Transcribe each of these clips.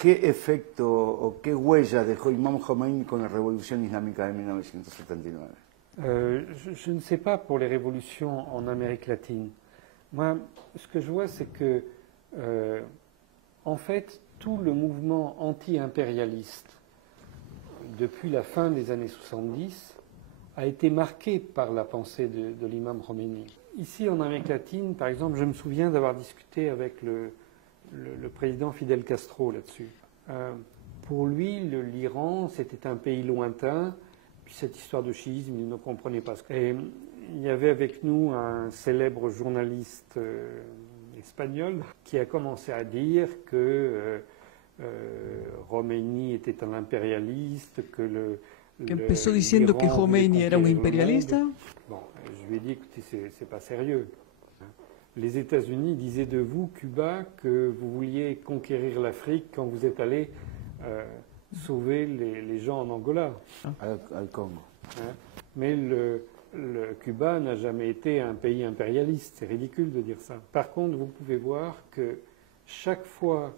¿Qué efecto o qué huella dejó Imam Khomeini con la Revolución Islámica de 1979? Je ne sais pas pour les révolutions en Amérique latine. Moi, ce que je vois, c'est que, en fait, tout le mouvement anti-impérialiste depuis la fin des années 70 a été marqué par la pensée de l'imam Khomeini. Ici, en Amérique latine, par exemple, je me souviens d'avoir discuté avec le président Fidel Castro là-dessus. Pour lui, l'Iran, c'était un pays lointain, puis cette histoire de chiisme, il ne comprenait pas. Et il y avait avec nous un célèbre journaliste espagnol qui a commencé à dire que Khomeini était un impérialiste, que empezó diciendo que Khomeini era un imperialista. Bon, je lui ai dit, écoutez, c'est pas sérieux. Les États-Unis disaient de vous, Cuba, que vous vouliez conquérir l'Afrique quand vous êtes allé sauver les gens en Angola. Al Congo. Mais le Cuba n'a jamais été un pays impérialiste. C'est ridicule de dire ça. Par contre, vous pouvez voir que chaque fois,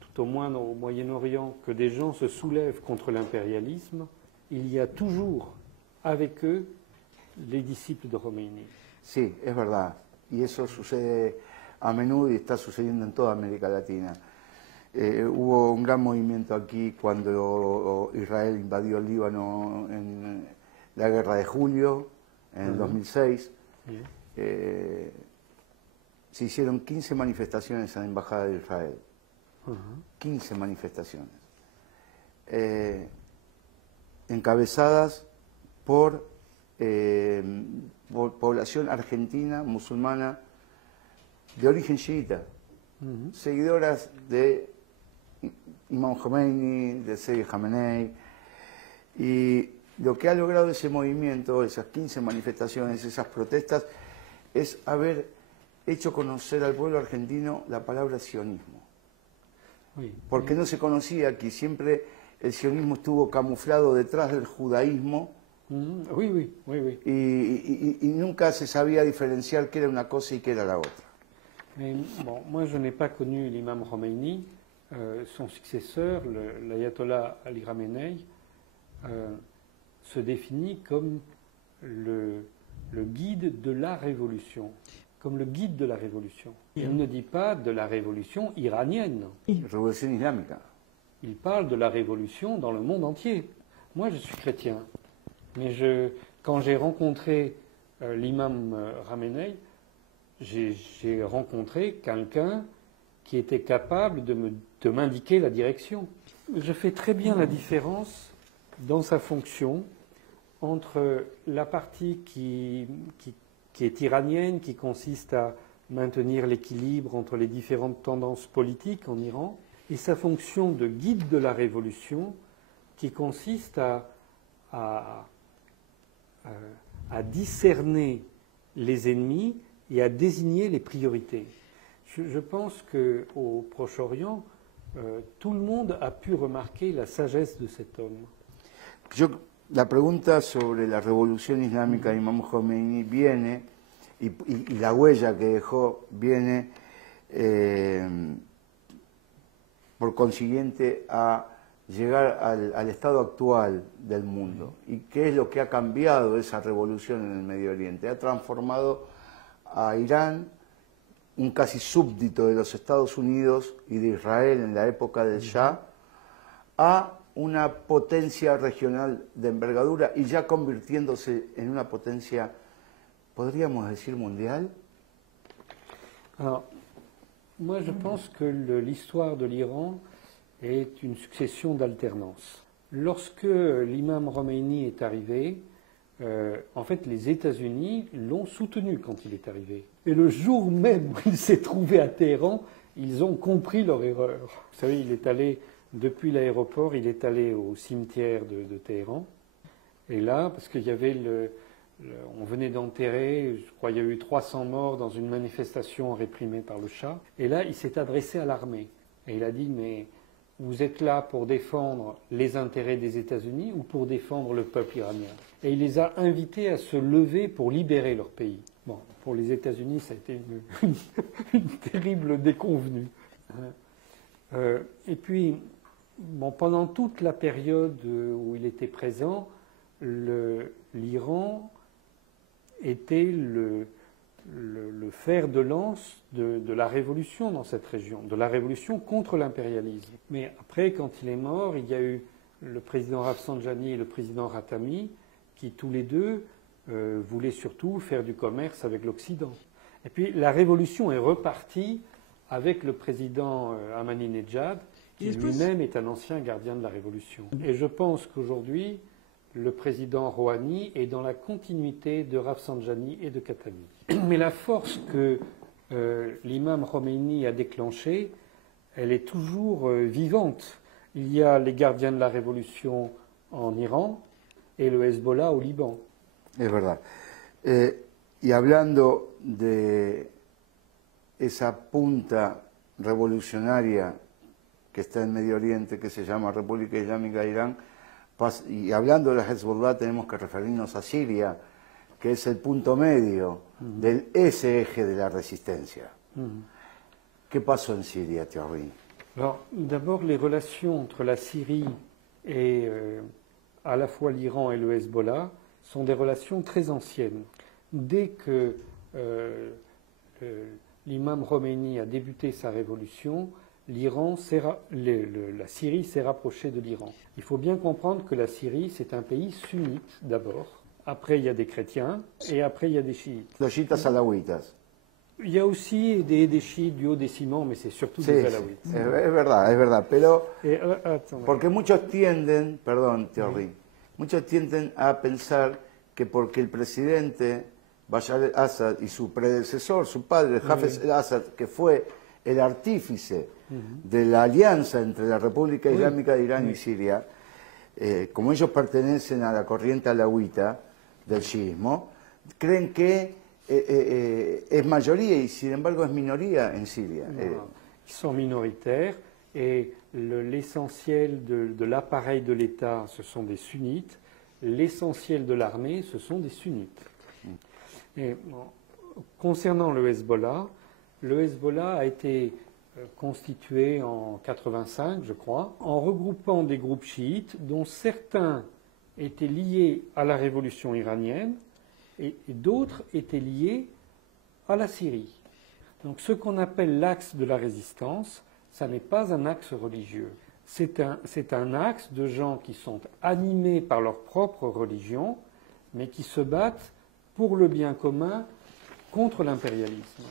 tout au moins au Moyen-Orient, que des gens se soulèvent contre l'impérialisme, il y a toujours avec eux les disciples de Khomeini. Sí, es verdad. Y eso sucede a menudo y está sucediendo en toda América Latina. Hubo un gran movimiento aquí cuando Israel invadió el Líbano en la Guerra de Julio, en el 2006. Se hicieron 15 manifestaciones en la Embajada de Israel. 15 manifestaciones. Encabezadas por población argentina, musulmana, de origen chiita, seguidoras de Imam Khomeini, de Sayyid Khamenei, y lo que ha logrado ese movimiento, esas 15 manifestaciones, esas protestas, es haber hecho conocer al pueblo argentino la palabra sionismo. Porque no se conocía aquí, siempre el sionismo estuvo camuflado detrás del judaísmo. Y nunca se sabía diferenciar qué era una cosa y qué era la otra. Mais bon, moi je n'ai pas connu l'imam Khomeini. Son successeur, l'ayatollah Ali Khamenei, se définit comme le guide de la révolution. Comme le guide de la révolution. Il ne dit pas de la révolution iranienne. Révolution islamique. Il parle de la révolution dans le monde entier. Moi je suis chrétien. Mais quand j'ai rencontré l'imam Khamenei, j'ai rencontré quelqu'un qui était capable de m'indiquer la direction. Je fais très bien la différence dans sa fonction entre la partie qui est iranienne, qui consiste à maintenir l'équilibre entre les différentes tendances politiques en Iran, et sa fonction de guide de la révolution qui consiste à discerner les ennemis et à désigner les priorités. Je pense qu'au Proche-Orient, tout le monde a pu remarquer la sagesse de cet homme. La pregunta sobre la revolución islámica de Imam Khomeini viene, y la huella que dejó viene por consiguiente a llegar al estado actual del mundo. ¿Y qué es lo que ha cambiado esa revolución en el Medio Oriente? Ha transformado a Irán, un casi súbdito de los Estados Unidos y de Israel en la época del Shah, a una potencia regional de envergadura y ya convirtiéndose en una potencia, podríamos decir, mundial. Alors, moi je pense que l'histoire de l'Iran est une succession d'alternances. Lorsque l'imam Khomeini est arrivé, en fait les États-Unis l'ont soutenu quand il est arrivé. Et le jour même où il s'est trouvé à Téhéran, ils ont compris leur erreur. Vous savez, il est allé, depuis l'aéroport, il est allé au cimetière de Téhéran. Et là, parce qu'il y avait on venait d'enterrer, je crois il y a eu 300 morts dans une manifestation réprimée par le Shah. Et là, il s'est adressé à l'armée. Et il a dit, mais vous êtes là pour défendre les intérêts des États-Unis ou pour défendre le peuple iranien? Et il les a invités à se lever pour libérer leur pays. Bon, pour les États-Unis, ça a été une terrible déconvenue. Et puis, bon, pendant toute la période où il était présent, l'Iran était le fer de lance de la révolution dans cette région, de la révolution contre l'impérialisme. Mais après, quand il est mort, il y a eu le président Rafsanjani et le président Khatami qui, tous les deux, voulaient surtout faire du commerce avec l'Occident. Et puis, la révolution est repartie avec le président Ahmadinejad, qui lui-même est un ancien gardien de la révolution. Et je pense qu'aujourd'hui, le président Rouhani est dans la continuité de Rafsanjani et de Khatami. Mais la force que l'imam Khomeini a déclenchée, elle est toujours vivante. Il y a les gardiens de la révolution en Iran et le Hezbollah au Liban. Es verdad. Y hablando de esa punta revolucionaria que está en Medio Oriente, que se llama República Islámica de Irán, y hablando de la Hezbollah tenemos que referirnos a Siria, que es el punto medio de ese eje de la resistencia. ¿Qué pasó en Siria, Thierry? Alors, d'abord, les relations entre la Syrie et à la fois l'Iran et le Hezbollah sont des relations très anciennes. Dès que l'imam Khomeini a débuté sa révolution, la Syrie s'est rapprochée de l'Iran. Il faut bien comprendre que la Syrie, c'est un pays sunnite d'abord. Après, il y a des chrétiens et après, il y a des chiites. Los chiitas alawitas. Il y a aussi des chiites du Haut-Décimant, mais c'est surtout des alawites. Es verdad, pero Attends, porque muchos tienden, perdón, Thierry, muchos tienden a pensar que porque el presidente Bashar al-Assad y su predecesor, su padre, Hafez al-Assad, que fue el artífice de la alianza entre la República Islámica de Irán y Siria, como ellos pertenecen a la corriente alawita del chiismo, creen que es mayoría y sin embargo es minoría en Siria. Ils sont minoritaires et l'essentiel de l'appareil de l'État, ce sont des sunnites. L'essentiel de l'armée, ce sont des sunnites. Et, bon, concernant le Hezbollah a été constitué en 85, je crois, en regroupant des groupes chiites dont certains étaient liés à la révolution iranienne et d'autres étaient liés à la Syrie. Donc ce qu'on appelle l'axe de la résistance, ça n'est pas un axe religieux. C'est un axe de gens qui sont animés par leur propre religion, mais qui se battent pour le bien commun contre l'impérialisme.